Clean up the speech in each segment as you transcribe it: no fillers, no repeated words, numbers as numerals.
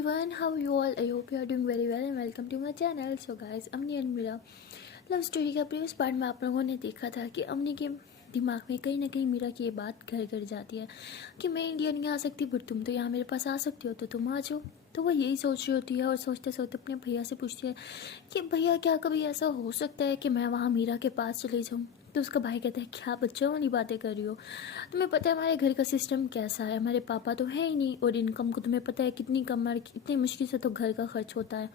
everyone, how are you all? I hope you are doing very well and welcome to my channel. So guys, Amani and Meera love story का previous part में आप लोगों ने देखा था कि अमनी के दिमाग में कहीं ना कहीं मीरा की ये बात घर घर जाती है कि मैं इंडिया नहीं आ सकती, बट तुम तो यहाँ मेरे पास आ सकती हो, तो तुम आ जाओ। तो वो यही सोच रही होती है और सोचते सोचते अपने भैया से पूछती है कि भैया क्या कभी ऐसा हो सकता है कि मैं वहाँ मीरा के पास चली जाऊँ। तो उसका भाई कहता है क्या बच्चों वाली बातें कर रही हो, तुम्हें पता है हमारे घर का सिस्टम कैसा है, हमारे पापा तो है ही नहीं और इनकम को तुम्हें पता है कितनी कम है, इतनी मुश्किल से तो घर का खर्च होता है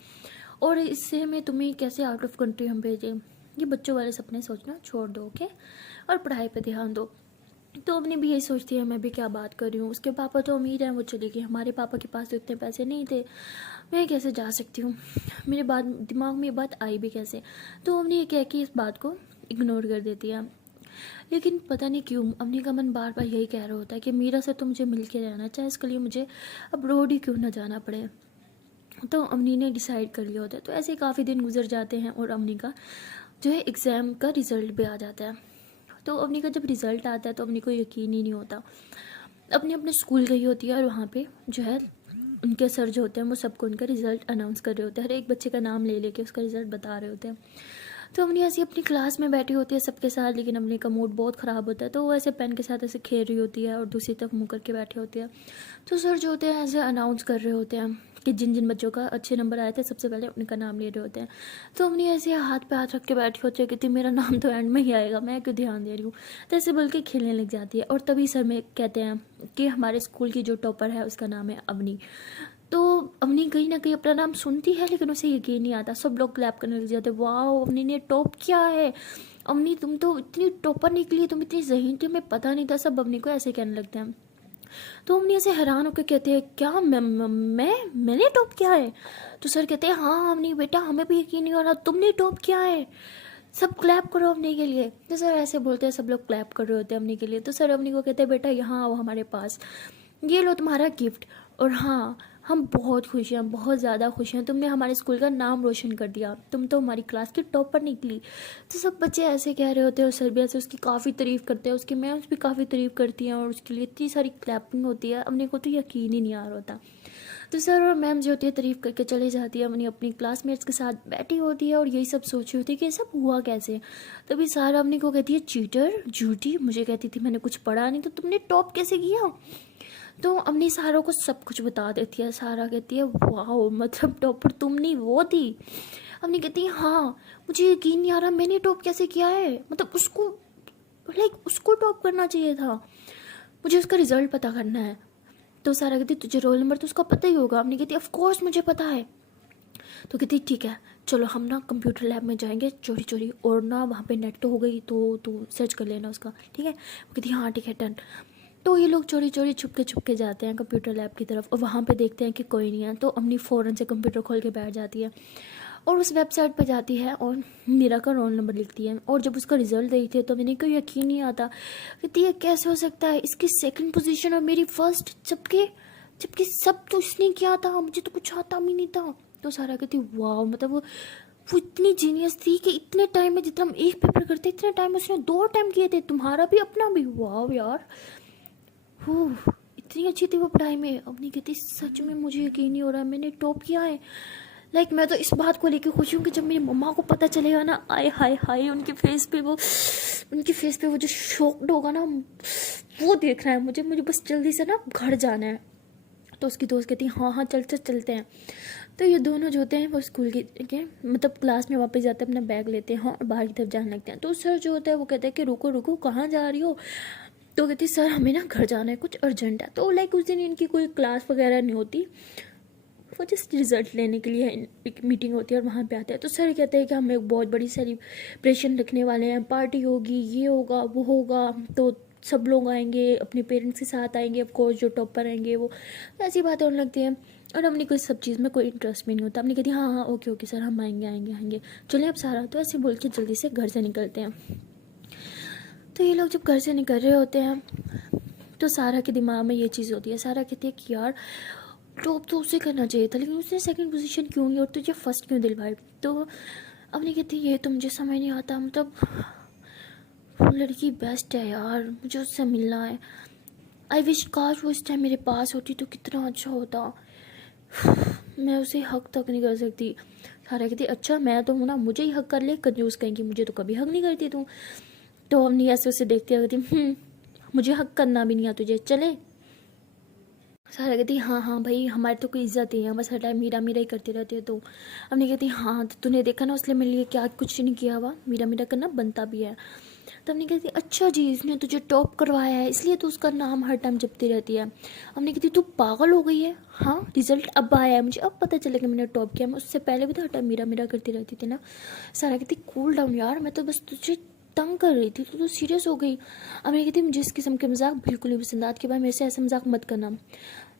और इससे हमें तुम्हें कैसे आउट ऑफ कंट्री हम भेजें। ये बच्चों वाले सपने सोचना छोड़ दो, ओके, और पढ़ाई पे ध्यान दो। तो अपनी भी यही सोचती है, मैं भी क्या बात कर रही हूँ, उसके पापा तो अमीर हैं, वो चली गई, हमारे पापा के पास तो इतने पैसे नहीं थे, मैं कैसे जा सकती हूँ, मेरे बाद दिमाग में ये बात आई भी कैसे। तो हमने ये कह के इस बात को इग्नोर कर देती है। लेकिन पता नहीं क्यों अम्नी का मन बार बार यही कह रहा होता है कि मीरा से तो मुझे मिल के रहना चाहे, इसके लिए मुझे अब्रॉड ही क्यों ना जाना पड़े। तो अम्नी ने डिसाइड कर लिया होता है। तो ऐसे ही काफ़ी दिन गुजर जाते हैं और अम्नी का जो है एग्ज़ाम का रिज़ल्ट भी आ जाता है। तो अम्नी का जब रिज़ल्ट आता है तो अम्नी को यकीन ही नहीं होता। अपने अपने स्कूल गई होती है और वहाँ पे जो है उनके सर जो होते हैं वो सबको उनका रिज़ल्ट अनाउंस कर रहे होते हैं, हर एक बच्चे का नाम ले लेके उसका रिज़ल्ट बता रहे होते हैं। तो अमनी ऐसी अपनी क्लास में बैठी होती है सबके साथ, लेकिन अमनी का मूड बहुत ख़राब होता है, तो वो ऐसे पेन के साथ ऐसे खेल रही होती है और दूसरी तरफ मुँह करके बैठी होती है। तो सर जो होते हैं ऐसे अनाउंस कर रहे होते हैं कि जिन जिन बच्चों का अच्छे नंबर आए थे सबसे पहले उनका नाम ले रहे होते हैं। तो अमनी ऐसे हाथ पे हाथ रख के बैठी होती है, कहती मेरा नाम तो एंड में ही आएगा, मैं क्यों ध्यान दे रही हूँ। तो ऐसे बोल के खेलने लग जाती है और तभी सर में कहते हैं कि हमारे स्कूल की जो टॉपर है उसका नाम है अवनी। तो अवनी कहीं ना कहीं अपना नाम सुनती है लेकिन उसे यकीन नहीं आता, सब लोग क्लैप करने लग जाते, वाह अवनी ने टॉप किया है, अवनी तुम तो इतनी टॉपर निकली, तुम इतनी ज़हीन थी, हमें पता नहीं था, सब अवनी को ऐसे कहने लगते हैं। तो अवनी ऐसे हैरान होकर कहते हैं क्या मैंने टॉप किया है। तो सर कहते हैं हाँ अवनी बेटा, हमें भी यकीन नहीं हो रहा, तुमने टॉप किया है, सब क्लैप करो अवनी के लिए। तो सर ऐसे बोलते हैं, सब लोग क्लैप कर रहे होते हैं अवनी के लिए। तो सर अवनी को कहते हैं बेटा यहाँ आओ हमारे पास, ये लो तुम्हारा गिफ्ट, और हाँ हम बहुत खुश हैं, बहुत ज़्यादा खुश हैं, तुमने हमारे स्कूल का नाम रोशन कर दिया, तुम तो हमारी क्लास की टॉपर निकली। तो सब बच्चे ऐसे कह रहे होते हैं और सर भी ऐसे उसकी काफ़ी तारीफ़ करते हैं, उसकी मैम्स भी काफ़ी तारीफ़ करती हैं और उसके लिए इतनी सारी क्लैपिंग होती है, अपने को तो यकीन ही नहीं आ रहा होता। तो सर और मैम जो होती है तारीफ़ करके चले जाती है, अपनी अपनी क्लासमेट्स के साथ बैठी होती है और यही सब सोच रही होती है कि ये सब हुआ कैसे। तभी सारा अपनी को कहती है चीटर झूठी, मुझे कहती थी मैंने कुछ पढ़ा नहीं, तो तुमने टॉप कैसे किया। तो अम्नी सारा को सब कुछ बता देती है। सारा कहती है वाह मतलब टॉपर तुम नहीं वो थी। अम्नी कहती है हाँ मुझे यकीन नहीं आ रहा मैंने टॉप कैसे किया है, मतलब उसको उसको टॉप करना चाहिए था, मुझे उसका रिजल्ट पता करना है। तो सारा कहती तुझे रोल नंबर तो उसका पता ही होगा। अम्नी कहती ऑफ कोर्स मुझे पता है। तो कहती ठीक है चलो हम ना कंप्यूटर लैब में जाएंगे चोरी चोरी, और ना वहाँ पे नेट तो हो गई तो तू सर्च कर लेना उसका, ठीक है। वो कहती हाँ ठीक है डन। तो ये लोग चोरी चोरी छुप के जाते हैं कंप्यूटर लैब की तरफ और वहाँ पे देखते हैं कि कोई नहीं है। तो अम्नी फ़ौरन से कंप्यूटर खोल के बैठ जाती है और उस वेबसाइट पर जाती है और मीरा का रोल नंबर लिखती है। और जब उसका रिजल्ट देखती है तो मैंने कोई यकीन नहीं आता, कहती है कैसे हो सकता है इसकी सेकंड पोजीशन और मेरी फर्स्ट, जबकि जबकि सब तो इसने किया था, मुझे तो कुछ आता भी नहीं था। तो सारा कहती वाह मतलब वो इतनी जीनियस थी कि इतने टाइम में जितना हम एक पेपर करते इतने टाइम में उसने 2 अटेम्प्ट किए थे, तुम्हारा भी अपना भी, वाह यार इतनी अच्छी थी वो पढ़ाई में। अपनी कहती सच में मुझे यकीन नहीं हो रहा मैंने टॉप किया है। मैं तो इस बात को लेकर खुश हूँ कि जब मेरी मम्मा को पता चलेगा ना, आए हाय हाय उनके फेस पे वो जो शॉक्ड होगा ना, वो देखना है मुझे, बस जल्दी से ना घर जाना है। तो उसकी दोस्त कहती है हाँ हाँ चलते हैं। तो ये दोनों जो होते हैं वो स्कूल के मतलब क्लास में वापस जाते हैं, अपना बैग लेते हैं और बाहर की तरफ जाने लगते हैं। तो सर जो होता है वो कहते हैं कि रुको रुको कहाँ जा रही हो। तो कहती सर हमें ना घर जाना है, कुछ अर्जेंट है। तो उस दिन इनकी कोई क्लास वगैरह नहीं होती, वो जस्ट रिजल्ट लेने के लिए एक मीटिंग होती है और वहाँ पे आते हैं। तो सर कहते हैं कि हम एक बहुत बड़ी सेलिब्रेशन रखने वाले हैं, पार्टी होगी, ये होगा वो होगा, तो सब लोग आएंगे, अपने पेरेंट्स के साथ आएंगे, ऑफ कोर्स जो टॉपर आएंगे वो, ऐसी बातें होने लगती हैं। और हमने कोई सब चीज़ में कोई इंटरेस्ट भी नहीं होता, हमने कहती हाँ हाँ ओके ओके सर हम आएंगे चलिए अब सारा। तो ऐसे बोल के जल्दी से घर से निकलते हैं। तो ये लोग जब घर से निकल रहे होते हैं तो सारा के दिमाग में ये चीज़ होती है। सारा कहती है कि यार टॉप तो उसे करना चाहिए था, लेकिन उसने सेकंड पोजीशन क्यों ली और तुझे फर्स्ट क्यों दिलवाई। तो अब नहीं कहती ये तो मुझे समझ नहीं आता, मतलब वो लड़की बेस्ट है यार, मुझे उससे मिलना है। आई विश काश वो इस टाइम मेरे पास होती तो कितना अच्छा होता। मैं उसे हक तक नहीं कर सकती। सारा कहती अच्छा मैं तो हूँ ना, मुझे ही हक कर ले, कंजूस कहेंगी, मुझे तो कभी हक नहीं करती तू। तो अवनी ऐसे उसे देखती कहती मुझे हक करना भी नहीं आता तुझे, चले। सारा कहती हाँ हाँ भाई, हमारी तो कोई इज्जत ही है, बस हर टाइम मीरा मीरा ही करती रहती है। तो हमने कहती हाँ तो तूने देखा ना उसने मेरे लिए क्या कुछ नहीं किया हुआ, मीरा मीरा करना बनता भी है। तो हमने कहती अच्छा जी, इसने तुझे टॉप करवाया है इसलिए तो उसका नाम हर टाइम जपती रहती है। हमने कहती तू पागल हो गई है, हाँ रिजल्ट अब आया है, मुझे अब पता चला कि मैंने टॉप किया, मैं उससे पहले भी तो हर टाइम मीरा मीरा करती रहती थी ना। सारा कहती कूल डाउन यार, मैं तो बस तुझे तंग कर रही थी, तो सीरियस हो गई। अब मैं कहती मुझे इस किस्म के मजाक बिल्कुल नहीं पसंद, आज के बाद मेरे से ऐसा मजाक मत करना।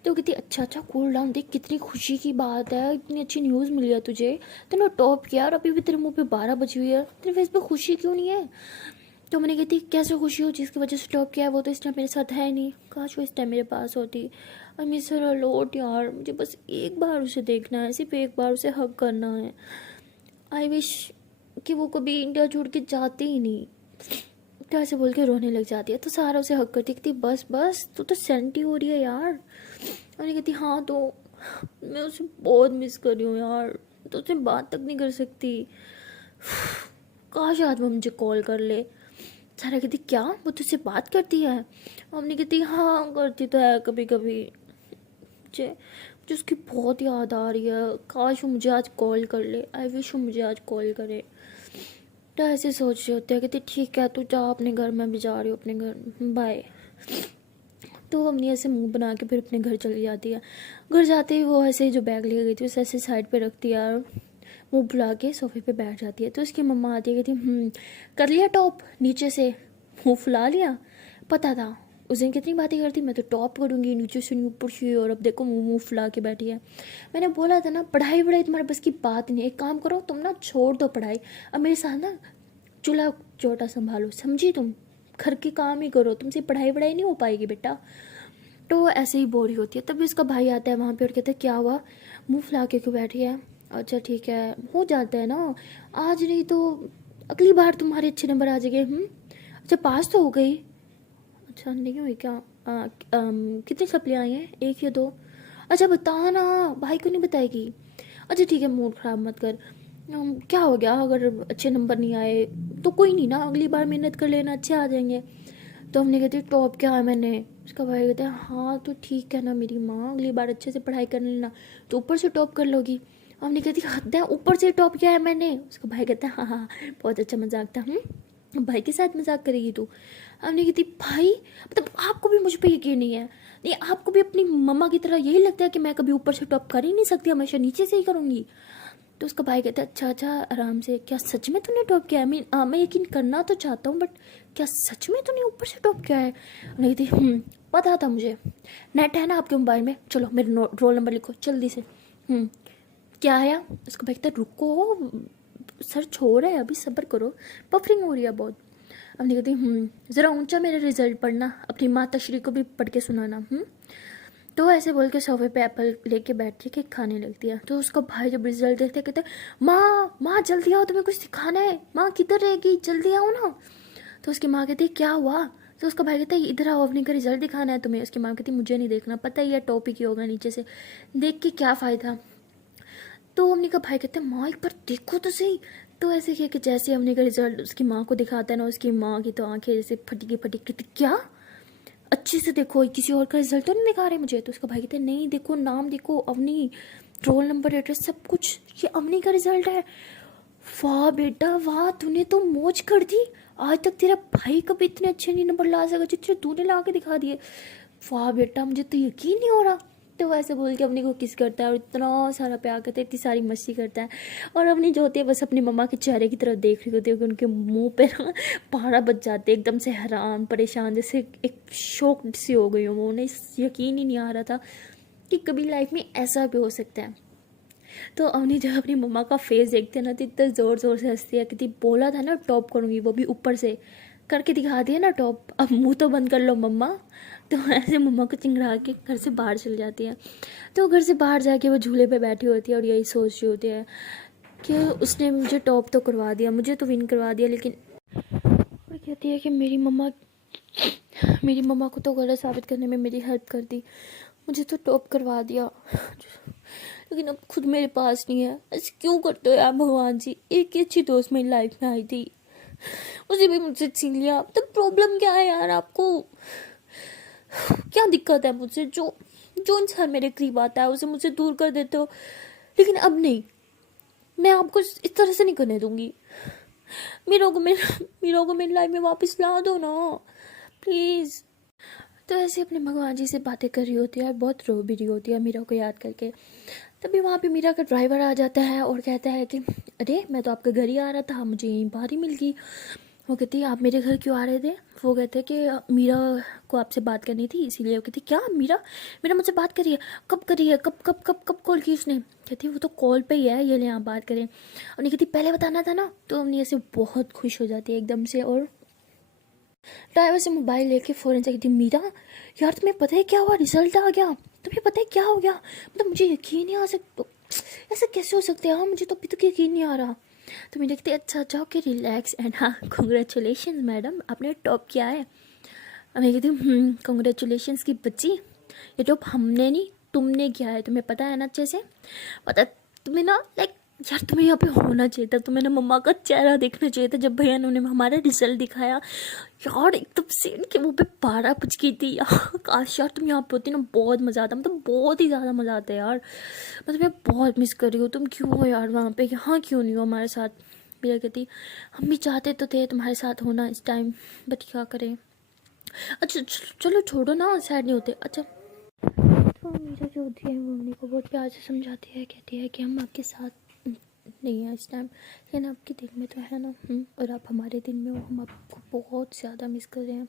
तो कहती अच्छा अच्छा कूल डाउन, देख कितनी खुशी की बात है, इतनी अच्छी न्यूज़ मिली है तुझे, तूने टॉप किया और अभी भी तेरे मुंह पे 12 बजी हुई है, तेरे फेस पे खुशी क्यों नहीं है। तो मैंने कहती कैसे खुशी हो, जिसकी वजह से टॉप किया है वो तो इस टाइम मेरे साथ है नहीं, काश वो इस टाइम मेरे पास होती। आई मिस हर लॉट यार, मुझे बस एक बार उसे देखना है, सिर्फ एक बार उसे हग करना है। आई विश कि वो कभी इंडिया छोड़ के जाती ही नहीं। तो ऐसे बोल के रोने लग जाती है। तो सारा उसे हक करती कहती बस बस तू तो सेंटी हो रही है यार। और ये कहती हाँ तो मैं उसे बहुत मिस कर रही हूँ यार, तो उससे बात तक नहीं कर सकती, काश आज वो मुझे कॉल कर ले। सारा कहती क्या वो तुझसे बात करती है। हमने कहती हाँ करती तो है कभी कभी, मुझे मुझे उसकी बहुत याद आ रही है, काश वो मुझे आज कॉल कर ले, आई विश वो मुझे आज कॉल करे। तो ऐसे सोच रहे होते हैं, कहती ठीक है तू जा अपने घर, मैं भी जा रही हूँ अपने घर, बाय। तो अम्मी ऐसे मुंह बना के फिर अपने घर चली जाती है। घर जाते ही वो ऐसे ही जो बैग लेके गई थी उसे ऐसे साइड पे रखती है और मुंह फुला के सोफे पे बैठ जाती है। तो उसकी मम्मा आती है, कहती कर लिया टॉप नीचे से, मुंह फुला लिया, पता था उस दिन कितनी बातें करती, मैं तो टॉप करूँगी नीचे से नहीं ऊपर से, और अब देखो मुंह मुंह फुला के बैठी है। मैंने बोला था ना पढ़ाई वढ़ाई तुम्हारे बस की बात नहीं, एक काम करो तुम ना छोड़ दो पढ़ाई, अब मेरे साथ ना चूल्हा चौटा संभालो, समझी तुम, घर के काम ही करो, तुमसे पढ़ाई वढ़ाई नहीं हो पाएगी बेटा। तो ऐसे ही बोर ही होती है। तभी उसका भाई आता है वहाँ पे और कहता है क्या हुआ, मुंह फुला के क्यों बैठी है। अच्छा ठीक है हो जाता है ना, आज नहीं तो अगली बार तुम्हारे अच्छे नंबर आ जाएंगे। अच्छा पास तो हो गई, अच्छा नहीं हुई क्या, कितनी सप्ली आई हैं, एक या दो, अच्छा बता ना, भाई को नहीं बताएगी। अच्छा ठीक है मूड ख़राब मत कर, क्या हो गया अगर अच्छे नंबर नहीं आए तो कोई नहीं ना, अगली बार मेहनत कर लेना, अच्छे आ जाएंगे। तो हमने कहते टॉप किया है मैंने। उसका भाई कहता है हाँ तो ठीक है ना मेरी माँ, अगली बार अच्छे से पढ़ाई कर लेना तो ऊपर से टॉप कर लोगी। हमने कहती हद है, ऊपर से टॉप किया है मैंने। उसका भाई कहता है हाँ हाँ बहुत अच्छा मजाक था, भाई के साथ मजाक करेगी तू। हमने कहती भाई मतलब आपको भी मुझ पर यकीन नहीं है, नहीं आपको भी अपनी मम्मा की तरह यही लगता है कि मैं कभी ऊपर से टॉप कर ही नहीं सकती, हमेशा नीचे से ही करूँगी। तो उसका भाई कहता है अच्छा अच्छा आराम से, क्या सच में तूने टॉप किया है, मैं यकीन करना तो चाहता हूँ बट क्या सच में तूने ऊपर से टॉप किया है। नहीं थी पता था मुझे, नेट है ना आपके मोबाइल में, चलो मेरे रोल नंबर लिखो जल्दी से। क्या आया। उसका भाई कहता है रुको सर छो रहा है अभी सब्र करो, पफरिंग हो रही है बहुत। अब नहीं कहती ज़रा ऊंचा मेरा रिजल्ट पढ़ना, अपनी माता श्री को भी पढ़ के सुनाना। तो ऐसे बोल के सोफे पे एप्पल लेके बैठ के केक खाने लगती है। तो उसका भाई जब रिजल्ट देखते कहते माँ माँ जल्दी आओ तुम्हें कुछ दिखाना है, माँ किधर रहेगी जल्दी आओ ना। तो उसकी माँ कहती है क्या हुआ। तो उसका भाई कहता है इधर आओ अपने का रिजल्ट दिखाना है तुम्हें। उसकी माँ कहती मुझे नहीं देखना, पता ही है टॉपिक ही होगा नीचे से, देख के क्या फ़ायदा। तो अम्मी का भाई कहते हैं माँ एक बार देखो तो सही। तो ऐसे किया कि जैसे अम्मी का रिजल्ट उसकी माँ को दिखाता है ना, उसकी माँ की तो आंखें जैसे फटी कहती क्या अच्छे से देखो किसी और का रिजल्ट तो नहीं दिखा रहे मुझे। तो उसका भाई कहते हैं नहीं देखो नाम देखो अवनी, रोल नंबर एड्रेस सब कुछ, ये अवनी का रिजल्ट है। वाह बेटा वाह तूने तो मौज कर दी, आज तक तेरा भाई कभी इतने अच्छे नहीं नंबर ला सका जितने तूने ला के दिखा दिए, वाह बेटा मुझे तो यकीन नहीं हो रहा। तो वैसे बोल के अपनी को किस करता है और इतना सारा प्यार करता है, इतनी सारी मस्ती करता है। और अपनी जो होती है बस अपनी मम्मा के चेहरे की तरफ देख रही होती है कि उनके मुंह पे ना 12 बज जाते, एकदम से हैरान परेशान, जैसे एक शौक सी हो गई हो, उन्हें यकीन ही नहीं आ रहा था कि कभी लाइफ में ऐसा भी हो सकता है। तो अवनी जब अपनी मम्मा का फेस देखते हैं ना तो इतना ज़ोर ज़ोर से हंसती है, कहती बोला था ना टॉप करूँगी, वो भी ऊपर से करके दिखा दिया ना टॉप, अब मुंह तो बंद कर लो मम्मा। तो ऐसे मम्मा को चिंगड़ा के घर से बाहर चली जाती है। तो घर से बाहर जाके वो झूले पे बैठी होती है और यही सोच रही होती है कि उसने मुझे टॉप तो करवा दिया, मुझे तो विन करवा दिया, लेकिन वो कहती है कि मेरी मम्मा को तो गलत साबित करने में मेरी हेल्प कर दी, मुझे तो टॉप करवा दिया, लेकिन अब खुद मेरे पास नहीं है। ऐसे क्यों करते हो यार भगवान जी। एक ही अच्छी दोस्त मेरी लाइफ में आई थी, उसे भी मुझसे छीन लिया। तो प्रॉब्लम क्या है यार, आपको क्या दिक्कत है मुझसे? जो जो इंसान मेरे करीब आता है उसे मुझसे दूर कर देते हो, लेकिन अब नहीं, मैं आपको इस तरह से नहीं करने दूंगी। मीरा को मेरी लाइफ में वापस ला दो ना प्लीज़। तो ऐसे अपने भगवान जी से बातें कर रही होती है और बहुत रो भी रही होती है मीरा को याद करके। तभी वहाँ पे मीरा का ड्राइवर आ जाता है और कहता है कि अरे मैं तो आपके घर ही आ रहा था, मुझे यहीं बाहर ही मिल गई। वो कहती है आप मेरे घर क्यों आ रहे थे? वो कहते हैं कि मीरा को आपसे बात करनी थी इसीलिए। वो कहती क्या मीरा मीरा मुझसे बात करी है? कब करी है? कब कब कब कब कॉल की उसने? कहती वो तो कॉल पे ही है, ये ले आप बात करें। और नहीं कहती पहले बताना था ना। तो अमनी ऐसे बहुत खुश हो जाती है एकदम से और ड्राइवर से मोबाइल लेके फ़ौरन से कहती मीरा यार तुम्हें पता है क्या हुआ? रिजल्ट आ गया। तुम्हें पता है क्या हो गया? मतलब मुझे यकीन नहीं आ सकता, ऐसा कैसे हो सकता है? हाँ मुझे तो अभी तक यकीन नहीं आ रहा। तो मैं देखती अच्छा अच्छा ओके रिलैक्स एंड हाँ कॉन्ग्रेचुलेशन मैडम, आपने टॉप किया है। और मैं कहती हूँ कॉन्ग्रेचुलेशन की बच्ची, ये टॉप हमने नहीं तुमने किया है, तुम्हें पता है ना अच्छे से। पता तुम्हें ना लाइक यार तुम्हें यहाँ पे होना चाहिए था, तुम्हें ना मम्मा का चेहरा देखना चाहिए था जब भैया ने हमारा रिजल्ट दिखाया। यार एकदम से इनके मुँह पे 12 बज गई थी यार। काश यार तुम यहाँ पे होती ना, बहुत मज़ा आता, मतलब बहुत ही ज़्यादा मज़ा आता है यार। मतलब मैं बहुत मिस कर रही हूँ, तुम क्यों हो यार वहाँ पे, यहाँ क्यों नहीं हो हमारे साथ? मेरा कहती हम भी चाहते तो थे तुम्हारे साथ होना इस टाइम, बट क्या करें। अच्छा चलो छोड़ो ना, सैड नहीं होते। अच्छा तो मीरा जो होती है मम्मी को बहुत प्यार से समझाती है, कहती है कि हम आपके साथ नहीं है इस टाइम, लेकिन आपके दिल में तो है ना। और आप हमारे दिल में हो, हम आपको बहुत ज़्यादा मिस कर रहे हैं।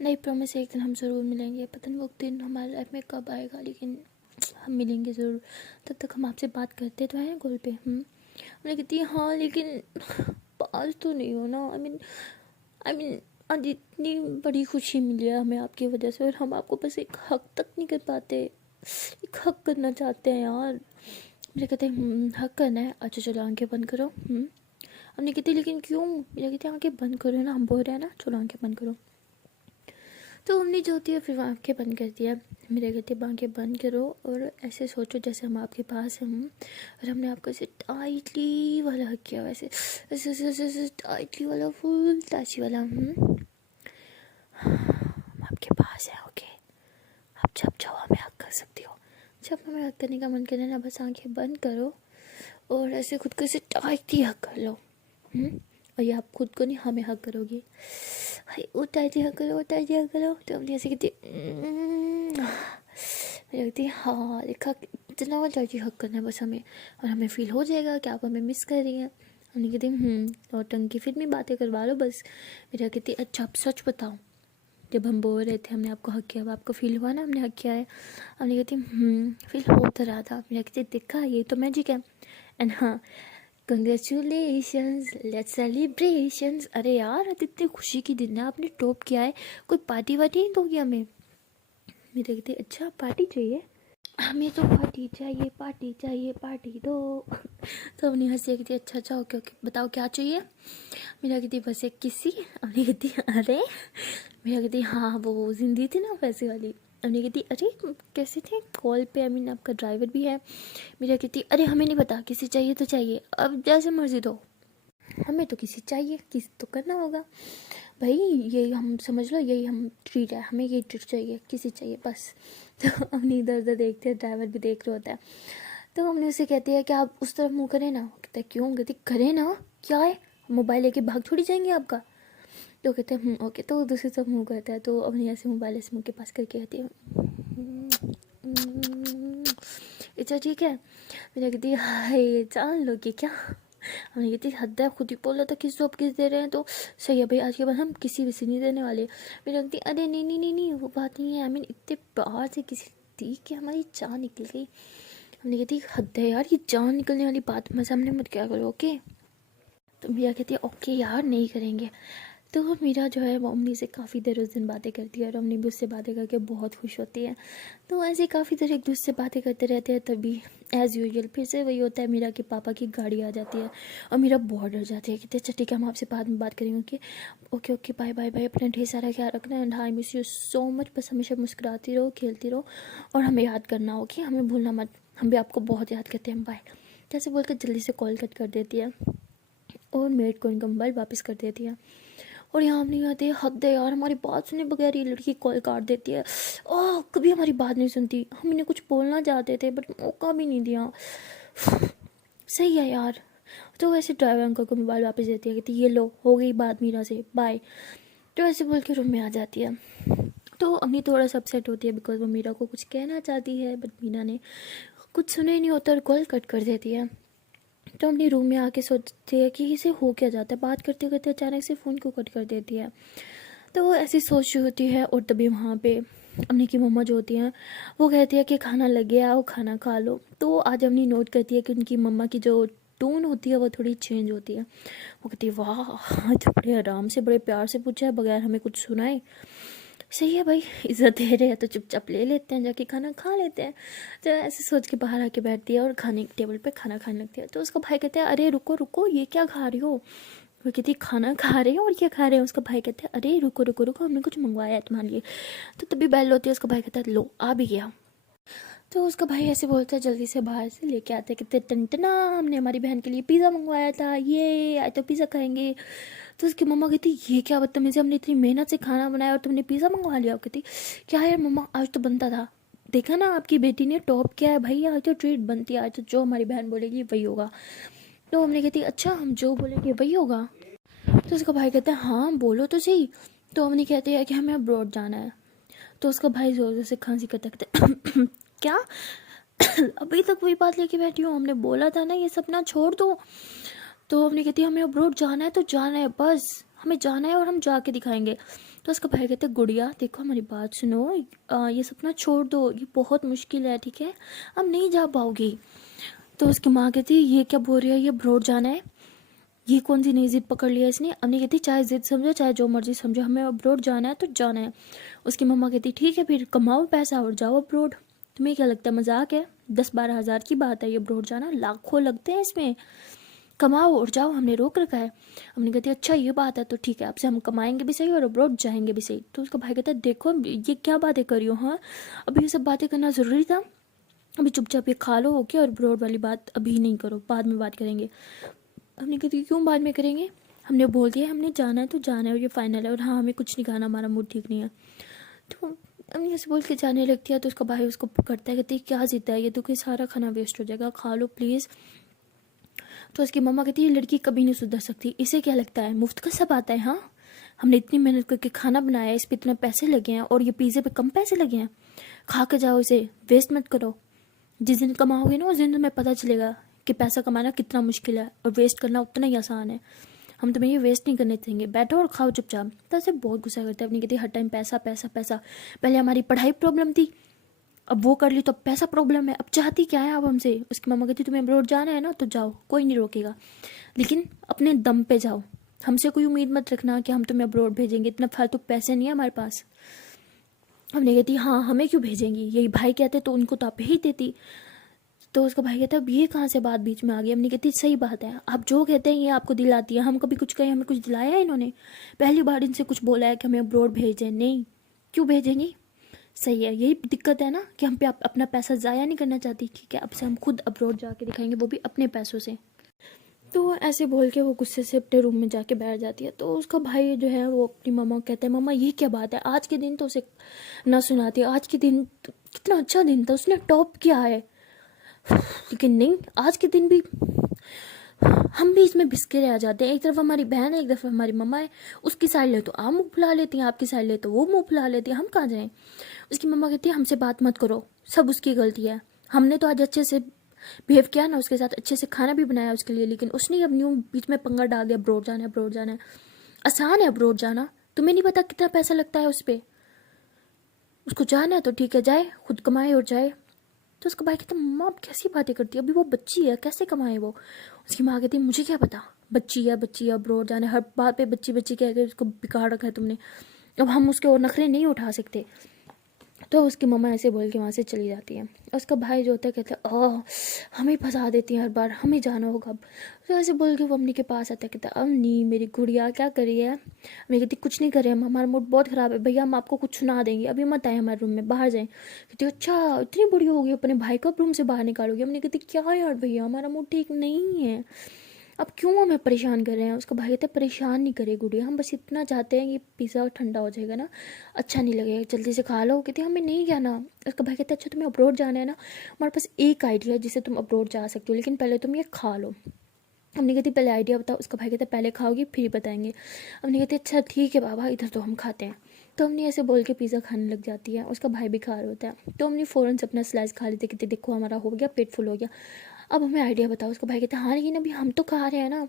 नहीं प्रॉमिस एक दिन हम ज़रूर मिलेंगे, पता नहीं वो दिन हमारे लाइफ में कब आएगा, लेकिन हम मिलेंगे ज़रूर। तब तक हम आपसे बात करते तो हैं कॉल पे। मैंने कहती है हाँ लेकिन पास तो नहीं हो ना। आई मीन आज इतनी बड़ी खुशी मिली है हमें आपकी वजह से, और हम आपको बस एक हक तक नहीं कर पाते। एक हक करना चाहते हैं यार। मुझे कहते हैं हक करना है, अच्छा चलो आंखें बंद करो। हमने कहती लेकिन क्यों? मुझे कहती आंखें बंद करो ना, हम बोल रहे हैं ना, चलो आंखें बंद करो। तो हमने जो होती है फिर आंखें बंद कर दिया। मेरे कहते आंखें बंद करो और ऐसे सोचो जैसे हम आपके पास हैं। और हमने आपको ऐसे टाइटली वाला हक किया, वैसे ऐसे ऐसे ऐसे ऐसे टाइटली वाला, फुल टाची वाला। हम आपके पास है, ओके। आप जब चाहो हमें हक कर सकती हो। जब हमें हक करने का मन करे ना, बस आंखें बंद करो और ऐसे खुद को ऐसे टाइटली हक कर लो। और ये आप खुद को नहीं हमें हक करोगे। हाय वो टाइटली हक करो, टाइटली हक करो। तो हमने ऐसे कहती मुझे लगती है हाँ देखा इतना टाइटली हक करना है बस हमें, और हमें फील हो जाएगा कि आप हमें मिस कर रही हैं। हमने कहती नौटंकी फिल्मी बातें करवा लो बस। मेरा कहती अच्छा आप सच बताओ, जब हम बोल रहे थे हमने आपको हक किया, अब आपको फील हुआ ना हमने हक किया है? हमने कहती फील हो तो रहा था। मेरा कहती देखा ये तो मैजिक है। एंड हाँ कंग्रेचुलेशंस, लेट्स सेलिब्रेशंस। अरे यार आज इतनी खुशी की दिन है, आपने टॉप किया है, कोई पार्टी वार्टी नहीं दोगी हमें? मेरे कहते अच्छा पार्टी चाहिए, हमें तो पार्टी चाहिए, पार्टी चाहिए, पार्टी दो। तो अपनी हंसी कहती अच्छा अच्छा ओके ओके बताओ क्या चाहिए? मेरा कहती बस एक किसी। अपनी कहती अरे, मेरा कहती हाँ वो जिंदी थी ना वैसे वाली। अपनी कहती अरे कैसे थे कॉल पे, आई मीन आपका ड्राइवर भी है। मेरा कहती अरे हमें नहीं पता, किसी चाहिए तो चाहिए, अब जैसे मर्जी दो, हमें तो किसी चाहिए, किसी तो करना होगा भाई, यही हम समझ लो, यही हम ट्रीट है, हमें यही ट्रीट चाहिए, किसी चाहिए बस। तो हमने इधर उधर देखते हैं, ड्राइवर भी देख रहा होता है। तो हमने उसे कहते हैं कि आप उस तरफ मुँह करें ना। कहते हैं क्यों? कहते करें ना, क्या है मोबाइल लेके भाग थोड़ी जाएंगे आपका। तो कहते हैं ओके। तो दूसरी तरफ मुँह करता है, तो अपनी ऐसे मोबाइल ऐसे मुँह के पास करके कहती है अच्छा ठीक है। मेरा कहती है हाय जान लोगे क्या? हमने कहती हद है, खुद ही बोला था किस आप किस दे रहे हैं, तो सही है भाई आज के बाद हम किसी भी से नहीं देने वाले। मेरी कहती अरे नहीं नहीं नहीं नहीं वो बात नहीं है, आई मीन इतने प्यार से किसी दी कि हमारी जान निकल गई। हमने कहती हद है यार, ये जान निकलने वाली बात हमारे सामने मत क्या करो ओके। तो मीरा कहती है ओके यार नहीं करेंगे। तो मीरा जो है वो अम्मी से काफ़ी देर उस दिन बातें करती है और अम्मी भी उससे बातें करके बहुत खुश होती है। तो ऐसे काफ़ी देर एक दूसरे से बातें करते रहते हैं, तभी एज़ यूजुअल फिर से वही होता है, मीरा के पापा की गाड़ी आ जाती है और मीरा बहुत डर जाती है। कहते अच्छा ठीक है हम आपसे बाद में बात करेंगे okay okay okay bye bye bye, अपना ढेर सारा ख्याल रखना and I miss you so much. बस हमेशा मुस्कुराती रहो, खेलती रहो और हमें याद करना ओके, हमें भूलना मत। हम भी आपको बहुत याद करते हैं, बाय। जैसे बोलकर जल्दी से कॉल कट कर देती है और मेड को इनका मोबाइल वापस कर देती है। और यहाँ हम नहीं आते, हद है यार, हमारी बात सुने बगैर ये लड़की कॉल काट देती है। ओह, कभी हमारी बात नहीं सुनती। हम इन्हें कुछ बोलना चाहते थे बट मौका भी नहीं दिया। सही है यार। तो वैसे ड्राइवर अंकल को मोबाइल वापस देती है, कहती ये लो, हो गई बात मीरा से, बाय। तो ऐसे बोल के रूम में आ जाती है। तो अम्मी थोड़ा सा अपसेट होती है बिकॉज वो मीरा को कुछ कहना चाहती है बट मीरा ने कुछ सुना ही नहीं होता और कॉल कट कर देती है। तो अपने रूम में आके सोचती है कि इसे हो क्या जाता है, बात करते करते अचानक से फ़ोन क्यों कट कर देती है। तो वो ऐसी सोच रही होती है और तभी वहाँ पे अम्मी की मम्मा जो होती हैं वो कहती है कि खाना लग गया, वो खाना खा लो। तो आज अम्मी नोट करती है कि उनकी मम्मा की जो टोन होती है वो थोड़ी चेंज होती है। वो कहती है वाह, आज बड़े आराम से बड़े प्यार से पूछा है बगैर हमें कुछ सुनाए। सही है भाई, इज़्ज़त दे रहे हैं तो चुपचाप ले लेते हैं, जाके खाना खा लेते हैं। तो ऐसे सोच के बाहर आके बैठती है और खाने टेबल पे खाना खाने लगती है। तो उसका भाई कहता है अरे रुको रुको, ये क्या खा रही हो। वो कहती है खाना खा रहे हो और क्या खा रहे हो। उसका भाई कहता है अरे रुको रुको रुको, हमने कुछ मंगवाया है तुम्हारे लिए। तो तभी बेल होती है, उसका भाई कहता है लो आ भी गया। तो उसका भाई ऐसे बोलता है जल्दी से बाहर से लेके आते हैं, कहते टनटना, हमने हमारी बहन के लिए पिज़्ज़ा मंगवाया था, ये आज तो पिज़्ज़ा खाएंगे। तो उसकी मम्मा कहती ये क्या बदतमीज़ी, हमने इतनी मेहनत से खाना बनाया और तुमने पिज़्ज़ा मंगवा लिया। कहती क्या यार मम्मा, आज तो बनता था, देखा ना आपकी बेटी ने टॉप किया है भाई, आज तो ट्रीट बनती है, आज तो जो हमारी बहन बोलेगी वही होगा। तो हमने कहती अच्छा, हम जो बोलेंगे वही होगा। तो उसका भाई कहता है हाँ बोलो तो सही। तो हमने कहते हैं कि हमें अब्रॉड जाना है। तो उसका भाई जोर जोर से खांसी करता कहता क्या अभी तक वही बात लेके बैठी हूँ, हमने बोला था ना ये सपना छोड़ दो। तो हमने कहती है हमें अब्रॉड जाना है तो जाना है, बस हमें जाना है और हम जाके दिखाएंगे। तो उसका भाई कहते गुड़िया देखो हमारी बात सुनो, ये सपना छोड़ दो, ये बहुत मुश्किल है, ठीक है, हम नहीं जा पाओगी। तो उसकी माँ कहती ये क्या बोल रही है, ये अब्रॉड जाना है, ये कौन सी नई जिद पकड़ लिया इसने। हमने कहती चाहे जिद समझो चाहे जो मर्जी समझो, हमें अब्रॉड जाना है तो जाना है। उसकी मम्मा कहती ठीक है फिर कमाओ पैसा और जाओ अब्रॉड, तुम्हें क्या लगता है मजाक है, 10-12 हज़ार की बात है ये अब्रॉड जाना, लाखों लगते हैं इसमें, कमाओ और जाओ, हमने रोक रखा है। हमने कहती अच्छा ये बात है तो ठीक है, अब से हम कमाएंगे भी सही और अब्रॉड जाएंगे भी सही। तो उसका भाई कहता है देखो ये क्या बातें कर रही हो, हाँ अभी ये सब बातें करना ज़रूरी था, अभी चुपचाप ये खा लो ओके, और अब्रॉड वाली बात अभी नहीं करो, बाद में बात करेंगे। हमने कहती क्यों बाद में करेंगे, हमने बोल दिया हमने जाना है तो जाना है और ये फाइनल है, और हाँ हमें कुछ नहीं खाना, हमारा मूड ठीक नहीं है। तो हमने ऐसे बोल के जाने लगती है। तो उसका भाई उसको पकड़ता है, कहती है क्या जीता है ये, तो कि सारा खाना वेस्ट हो जाएगा, खा लो प्लीज़। तो उसकी मम्मा कहती है ये लड़की कभी नहीं सुधर सकती, इसे क्या लगता है मुफ्त का सब आता है, हाँ हमने इतनी मेहनत करके खाना बनाया है, इस पर इतने पैसे लगे हैं और ये पिज़्ज़े पे कम पैसे लगे हैं, खा के जाओ, इसे वेस्ट मत करो। जिस दिन कमाओगे ना उस दिन तुम्हें पता चलेगा कि पैसा कमाना कितना मुश्किल है और वेस्ट करना उतना ही आसान है। हम तुम्हें ये वेस्ट नहीं करने देंगे, बैठो और खाओ चुपचाप। तो ऐसे बहुत गुस्सा करते हैं, अपनी कहती हर टाइम पैसा पैसा पैसा, पहले हमारी पढ़ाई प्रॉब्लम थी, अब वो कर ली तो अब पैसा प्रॉब्लम है, अब चाहती क्या है अब हमसे। उसकी मम्मा कहती तुम्हें अब्रॉड जाना है ना तो जाओ, कोई नहीं रोकेगा, लेकिन अपने दम पे जाओ, हमसे कोई उम्मीद मत रखना कि हम तुम्हें अब्रॉड भेजेंगे, इतना फालतू पैसे नहीं है हमारे पास। हमने कहती हाँ हमें क्यों भेजेंगी, यही भाई कहते तो उनको तो आप ही देती। तो उसका भाई कहता है अब ये कहाँ से बात बीच में आ गई। हमने कहती सही बात है, आप जो कहते हैं ये आपको दिलाती है, हम कभी कुछ कहें हमें कुछ दिलाया है इन्होंने, पहली बार इनसे कुछ बोला है कि हमें अब्रॉड भेजें, नहीं क्यों भेजेंगी। सही है, यही दिक्कत है ना कि हम पे अपना पैसा ज़ाया नहीं करना चाहती, ठीक है अब से हम खुद अब्रॉड जाके दिखाएंगे, वो भी अपने पैसों से। तो ऐसे बोल के वो गुस्से से अपने रूम में जाके बैठ जाती है। तो उसका भाई जो है वो अपनी मम्मा को कहता है मम्मा ये क्या बात है, आज के दिन तो उसे ना सुनाती, आज के दिन कितना अच्छा दिन था, उसने टॉप किया है, लेकिन नहीं आज के दिन भी हम भी इसमें भिसके रह जाते हैं, एक तरफ हमारी बहन है एक तरफ हमारी मम्मा है, उसकी साइड ले तो आप मुँह फुला लेती हैं, आपकी साइड ले तो वो मुँह फुला लेती है, हम कहाँ जाएँ। उसकी मम्मा कहती है हमसे बात मत करो, सब उसकी गलती है, हमने तो आज अच्छे से बिहेव किया ना उसके साथ, अच्छे से खाना भी बनाया उसके लिए, लेकिन उसने अब न्यू बीच में पंगा डाल दिया, अब्रॉड जाना है अब्रॉड जाना है। आसान है अब्रॉड जाना, तुम्हें नहीं पता कितना पैसा लगता है उस पर, उसको जाना है तो ठीक है जाए, खुद कमाए और जाए। तो उसका भाई कहता मम्मा आप कैसी बातें करती है, अभी वो बच्ची है कैसे कमाए वो। उसकी माँ कहती मुझे क्या पता, बच्ची है अब्रॉड जाना है, हर बात पे बच्ची बच्ची कह के उसको बिगाड़ रखा है तुमने, अब हम उसके और नखरे नहीं उठा सकते। तो उसकी मम्मा ऐसे बोल के वहाँ से चली जाती है। उसका भाई जो होता है कहता है ओह हमें फंसा देती है हर बार, हमें जाना होगा अब। तो ऐसे बोल के वो अम्मी के पास आता है, कहता है अम्मी मेरी गुड़िया क्या कर रही है। मैं कहती कुछ नहीं कर रहे हम, हमारा मूड बहुत ख़राब है भैया, हम आपको कुछ सुना देंगे, अभी मत आए हमारे रूम में, बाहर जाएँ। कहती अच्छा इतनी बड़ी हो गई, अपने भाई को रूम से बाहर निकालोगे। हमने कहती क्या यार भैया हमारा मूड ठीक नहीं है, अब क्यों हमें परेशान कर रहे हैं। उसका भाई कहता है परेशान नहीं करे गुड़िया, हम बस इतना चाहते हैं कि पिज़्ज़ा ठंडा हो जाएगा ना, अच्छा नहीं लगेगा, जल्दी से खा लो। कहती हमें नहीं जाना। उसका भाई कहता है अच्छा तुम्हें अब्रॉड जाना है ना, हमारे पास एक आइडिया है जिससे तुम अब्रॉड जा सकते हो, लेकिन पहले तुम ये खा लो। हमने कहती पहले आइडिया बताओ। उसका भाई कहता है पहले खाओगी फिर बताएंगे। हमने कहते अच्छा ठीक है बाबा, इधर तो हम खाते हैं। तो हमने ऐसे बोल के पिज़्ज़ा खाने लग जाती है, उसका भाई भी खा रहा होता है। तो हमने फ़ौरन से अपना स्लाइस खा लेते, कहते देखो हमारा हो गया, पेट फुल हो गया, अब हमें आइडिया बताओ। उसका भाई कहता है हाँ लेकिन अभी हम तो खा रहे हैं ना।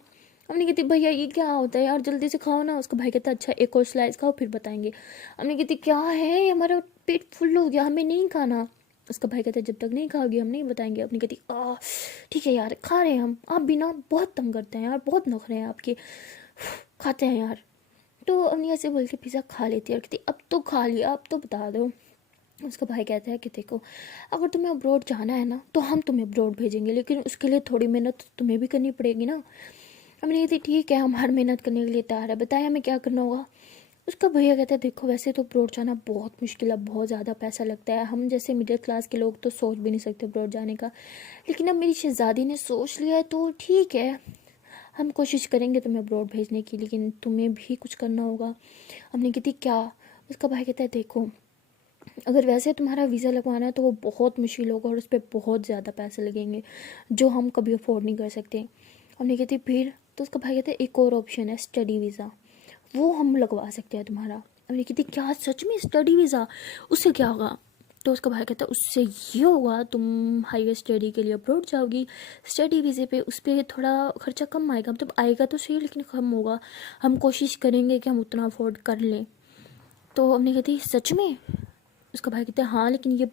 हमने कहती भैया ये क्या होता है यार, जल्दी से खाओ ना। उसका भाई कहता अच्छा एक और स्लाइस खाओ फिर बताएंगे। हमने कहती क्या है, हमारा पेट फुल हो गया, हमें नहीं खाना। उसका भाई कहता है जब तक नहीं खाओगी हम नहीं बताएंगे। अपनी कहती ठीक है यार खा रहे हैं हम, आप भी ना बहुत तंग करते हैं यार, बहुत नखरे हैं आपके, खाते हैं यार। तो अपनी ऐसे बोल के पिज़्ज़ा खा लेती है और कहती अब तो खा लिया, अब तो बता दो। उसका भाई कहता है कि देखो अगर तुम्हें अब्रॉड जाना है ना तो हम तुम्हें अब्रॉड भेजेंगे, लेकिन उसके लिए थोड़ी मेहनत तुम्हें भी करनी पड़ेगी ना। हमने कहती ठीक है हम हर मेहनत करने के लिए तैयार है, बताया हमें क्या करना होगा। उसका भैया कहता है देखो वैसे तो अब्रॉड जाना बहुत मुश्किल है, बहुत ज़्यादा पैसा लगता है, हम जैसे मिडिल क्लास के लोग तो सोच भी नहीं सकते अब्रॉड जाने का, लेकिन अब मेरी शहज़ादी ने सोच लिया है तो ठीक है हम कोशिश करेंगे तुम्हें अब्रॉड भेजने की, लेकिन तुम्हें भी कुछ करना होगा। हमने कहती क्या। उसका भाई कहता है देखो अगर वैसे तुम्हारा वीज़ा लगवाना है तो वो बहुत मुश्किल होगा और उस पर बहुत ज़्यादा पैसे लगेंगे जो हम कभी अफोर्ड नहीं कर सकते। हमने कहती फिर। तो उसका भाई कहता है एक और ऑप्शन है स्टडी वीज़ा, वो हम लगवा सकते हैं तुम्हारा। हमने कहती क्या सच में स्टडी वीज़ा, उससे क्या होगा। तो उसका भाई कहता है उससे ये होगा तुम हायर स्टडी के लिए अब्रॉड जाओगी स्टडी वीज़े पे, उस पर थोड़ा खर्चा कम आएगा, मतलब आएगा तो सही लेकिन कम होगा, हम कोशिश करेंगे कि हम उतना अफोर्ड कर लें। तो हमने कहती सच में। उसका भाई कहता है हाँ लेकिन ये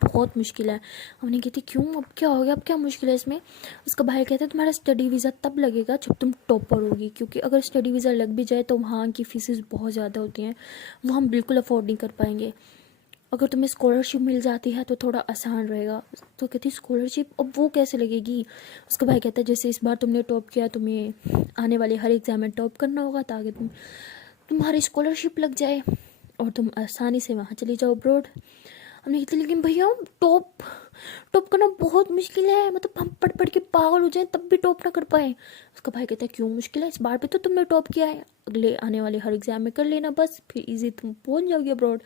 बहुत मुश्किल है। हमने कहती क्यों, अब क्या हो गया, अब क्या मुश्किल है इसमें। उसका भाई कहता है तुम्हारा स्टडी वीज़ा तब लगेगा जब तुम टॉपर होगी, क्योंकि अगर स्टडी वीज़ा लग भी जाए तो वहाँ की फीसेस बहुत ज़्यादा होती हैं, वो हम बिल्कुल अफोर्ड नहीं कर पाएंगे। अगर तुम्हें स्कॉलरशिप मिल जाती है तो थोड़ा आसान रहेगा। तो कहती स्कॉलरशिप अब वो कैसे लगेगी। उसका भाई कहता है जैसे इस बार तुमने टॉप किया, तुम्हें आने वाले हर एग्ज़ाम में टॉप करना होगा ताकि तुम्हारी स्कॉलरशिप लग जाए और तुम आसानी से वहाँ चली जाओ अब्रॉड। हमने कहते लेकिन भैया टॉप टॉप करना बहुत मुश्किल है, मतलब हम पढ़ पढ़ के पागल हो जाए तब भी टॉप ना कर पाए। उसका भाई कहता है क्यों मुश्किल है, इस बार भी तो तुमने टॉप किया है, अगले आने वाले हर एग्जाम में कर लेना बस, फिर इजी तुम पहुंच जाओगे अब्रॉड।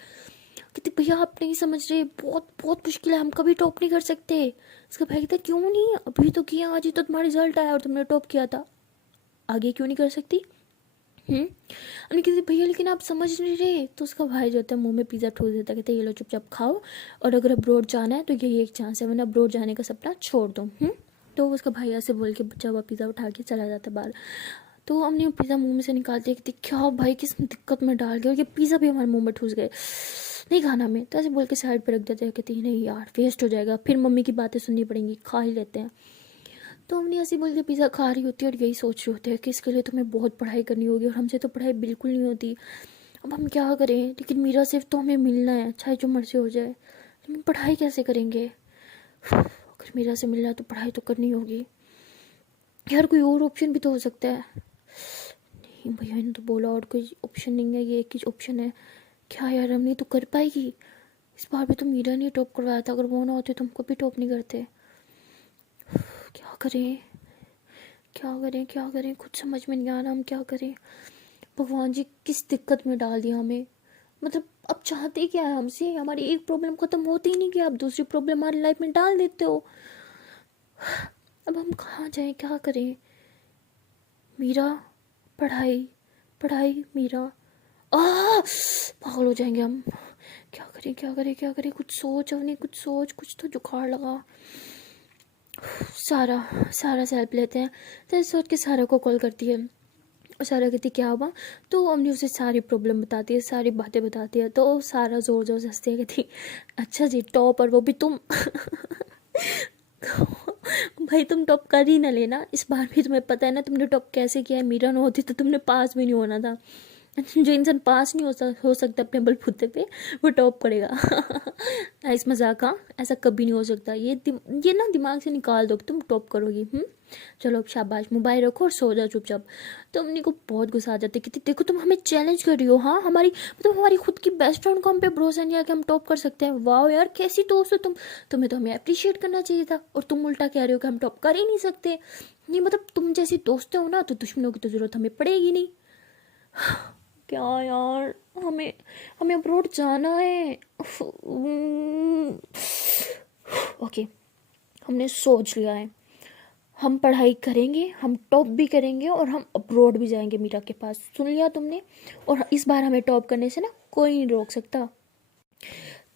कहते भैया आप नहीं समझ रहे, बहुत बहुत मुश्किल है, हम कभी टॉप नहीं कर सकते। उसका भाई कहता है क्यों नहीं, अभी तो किया, आज ही तो तुम्हारा रिजल्ट आया और तुमने टॉप किया था, आगे क्यों नहीं कर सकती। हमने कहते भैया लेकिन आप समझ नहीं रहे। तो उसका भाई जो होता है मुंह में पिज़्ज़ा ठूस देता है, कहते ये लो चुपचाप खाओ, और अगर अब्रॉड जाना है तो यही एक चांस है, वरना अब्रॉड जाने का सपना छोड़ दो। तो उसका भाई ऐसे बोल के बच्चा हुआ पिज़्ज़ा उठा के चला जाता है बाहर। तो हमने पिज़्ज़ा मुंह में से निकालते कहते क्या भाई किस दिक्कत में डाल गए, और ये पिज़्ज़ा भी हमारे मुंह में ठूस गए, नहीं खाना हमें। तो ऐसे बोल के साइड पर रख देते हैं, कहती नहीं यार वेस्ट हो जाएगा, फिर मम्मी की बातें सुननी पड़ेंगी, खा ही लेते हैं। तो हमने ऐसे बोल के पिज़्ज़ा खा रही होती है और यही सोच रहे होते हैं कि इसके लिए तुम्हें बहुत पढ़ाई करनी होगी और हमसे तो पढ़ाई बिल्कुल नहीं होती, अब हम क्या करें। लेकिन मेरा सिर्फ तो हमें मिलना है, चाहे जो मर्जी हो जाए, लेकिन पढ़ाई कैसे करेंगे। अगर मेरा से मिल रहा है तो पढ़ाई तो करनी होगी यार, कोई और ऑप्शन भी तो हो सकता है। नहीं भैया ने तो बोला और कोई ऑप्शन नहीं है, ये एक ही ऑप्शन है। क्या यार हम नहीं तो कर पाएगी, इस बार भी तो मीरा ने टॉप करवाया था, अगर वो ना होते तो हम कभी टॉप नहीं करते। क्या करें क्या करें क्या करें, कुछ समझ में नहीं आ रहा हम क्या करें। भगवान जी किस दिक्कत में डाल दिया हमें, मतलब अब चाहते क्या है हमसे, हमारी एक प्रॉब्लम खत्म होती ही नहीं कि आप दूसरी प्रॉब्लम हमारी लाइफ में डाल देते हो। अब हम कहाँ जाएं, क्या करें। मीरा, पढ़ाई पढ़ाई, मीरा, पागल हो जाएंगे हम। क्या करें क्या करें क्या करें, कुछ सोच, अवनी कुछ सोच, कुछ तो जुगाड़ लगा। सारा सारा से हेल्प लेते हैं। तो इस सोच के सारा को कॉल करती है और सारा कहती क्या हुआ। तो हमने उसे सारी प्रॉब्लम बताती है, सारी बातें बताती है। तो सारा ज़ोर ज़ोर से हंसती है, कहती अच्छा जी टॉप, और वो भी तुम। भाई तुम टॉप कर ही ना लेना, इस बार भी तुम्हें पता है ना तुमने टॉप कैसे किया है, मीरा न होती तो तुमने पास भी नहीं होना था। जो इंसान पास नहीं हो सकता अपने बलबूते पे, वो टॉप करेगा। नाइस मजाक। हाँ, ऐसा कभी नहीं हो सकता। ये ना दिमाग से निकाल दो कि तुम टॉप करोगी। चलो अब शाबाश, मोबाइल रखो और सो जाओ चुपचाप। तो अम्मी को बहुत गुस्सा आ जाती है कि देखो तुम हमें चैलेंज कर रही हो। हाँ, हमारी मतलब हमारी खुद की बेस्ट फ्रेंड को हम पे भरोसा नहीं है कि हम टॉप कर सकते हैं। वाह यार, कैसी दोस्त हो तुम, तुम्हें तो हमें अप्रिशिएट करना चाहिए था, और तुम उल्टा कह रहे हो कि हम टॉप कर ही नहीं सकते। नहीं मतलब तुम जैसी दोस्तें हो ना, तो दुश्मनों की तो जरूरत हमें पड़ेगी नहीं। क्या यार, हमें हमें अब्रॉड जाना है। ओके, हमने सोच लिया है, हम पढ़ाई करेंगे, हम टॉप भी करेंगे और हम अब्रॉड भी जाएंगे मीरा के पास। सुन लिया तुमने? और इस बार हमें टॉप करने से ना कोई नहीं रोक सकता।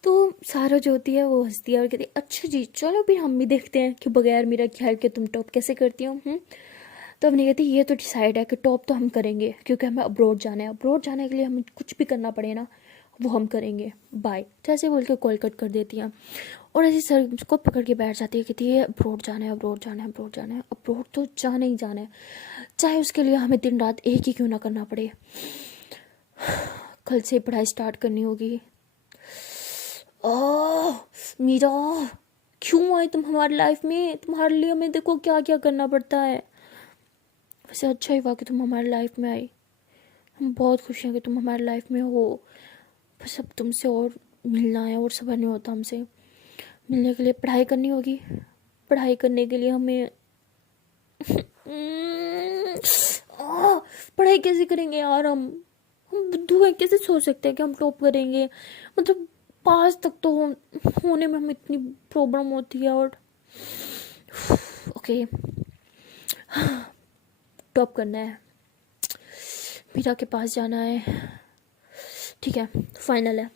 तो सारा जो होती है वो हंसती है और कहती है अच्छा जी, चलो फिर हम भी देखते हैं कि बगैर मीरा की हेल्प के तुम टॉप कैसे करती हो। तो अपनी कहती ये तो डिसाइड है कि टॉप तो हम करेंगे, क्योंकि हमें अब्रॉड जाना है। अब्रॉड जाने के लिए हमें कुछ भी करना पड़े ना, वो हम करेंगे। बाय, जैसे बोल के कॉल कट कर देती हैं और ऐसे सर को पकड़ के बैठ जाती है। कहती है अब्रॉड जाना है, अब्रॉड जाना है, अब्रॉड जाना है, अब्रॉड तो जाना ही जाना है, चाहे उसके लिए हमें दिन रात एक ही क्यों ना करना पड़े। कल से पढ़ाई स्टार्ट करनी होगी। ओह मीरा, क्यों आए तुम हमारी लाइफ में? तुम्हारे लिए हमें देखो क्या क्या करना पड़ता है। वैसे अच्छा ही हुआ कि तुम हमारी लाइफ में आई, हम बहुत खुश हैं कि तुम हमारी लाइफ में हो। बस अब तुमसे और मिलना है, और सबर नहीं होता हमसे। मिलने के लिए पढ़ाई करनी होगी, पढ़ाई करने के लिए हमें पढ़ाई कैसे करेंगे यार? हम बुद्धू हैं, कैसे सोच सकते हैं कि हम टॉप करेंगे? मतलब पास तक तो होने में हमें इतनी प्रॉब्लम होती है। और ओके, टॉप करना है, मीरा के पास जाना है। ठीक है, फाइनल है,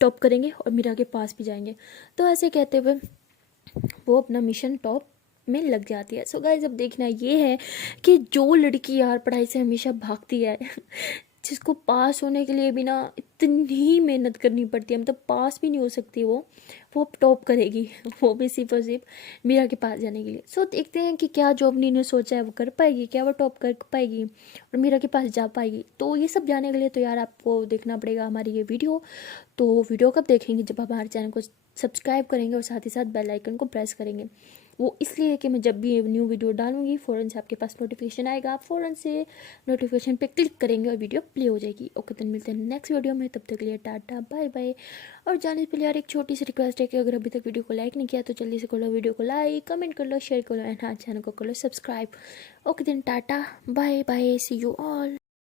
टॉप करेंगे और मीरा के पास भी जाएंगे। तो ऐसे कहते हुए वो अपना मिशन टॉप में लग जाती है। सो गाइस, अब देखना ये है कि जो लड़की यार पढ़ाई से हमेशा भागती है, जिसको पास होने के लिए भी ना इतनी मेहनत करनी पड़ती है, मतलब पास भी नहीं हो सकती वो टॉप करेगी। वो भी सिर्फ और सिर्फ मीरा के पास जाने के लिए। सो देखते हैं कि क्या जो अपनी ने सोचा है वो कर पाएगी, क्या वो टॉप कर पाएगी और मीरा के पास जा पाएगी। तो ये सब जानने के लिए तो यार आपको देखना पड़ेगा हमारी ये वीडियो। तो वीडियो कब देखेंगे? जब हमारे चैनल को सब्सक्राइब करेंगे और साथ ही साथ बेल आइकन को प्रेस करेंगे। वो इसलिए कि मैं जब भी न्यू वीडियो डालूंगी फ़ौरन से आपके पास नोटिफिकेशन आएगा, आप फ़ौरन से नोटिफिकेशन पे क्लिक करेंगे और वीडियो प्ले हो जाएगी। ओके, तो मिलते हैं नेक्स्ट वीडियो में, तब तक के लिए टाटा बाय बाय। और जाने से पहले यार एक छोटी सी रिक्वेस्ट है कि अगर अभी तक वीडियो को लाइक नहीं किया तो जल्दी से कर लो, वीडियो को लाइक, कमेंट कर लो, शेयर कर लो एंड हाँ, चैनल को कर लो subscribe. Okay then, tata bye bye, see you all.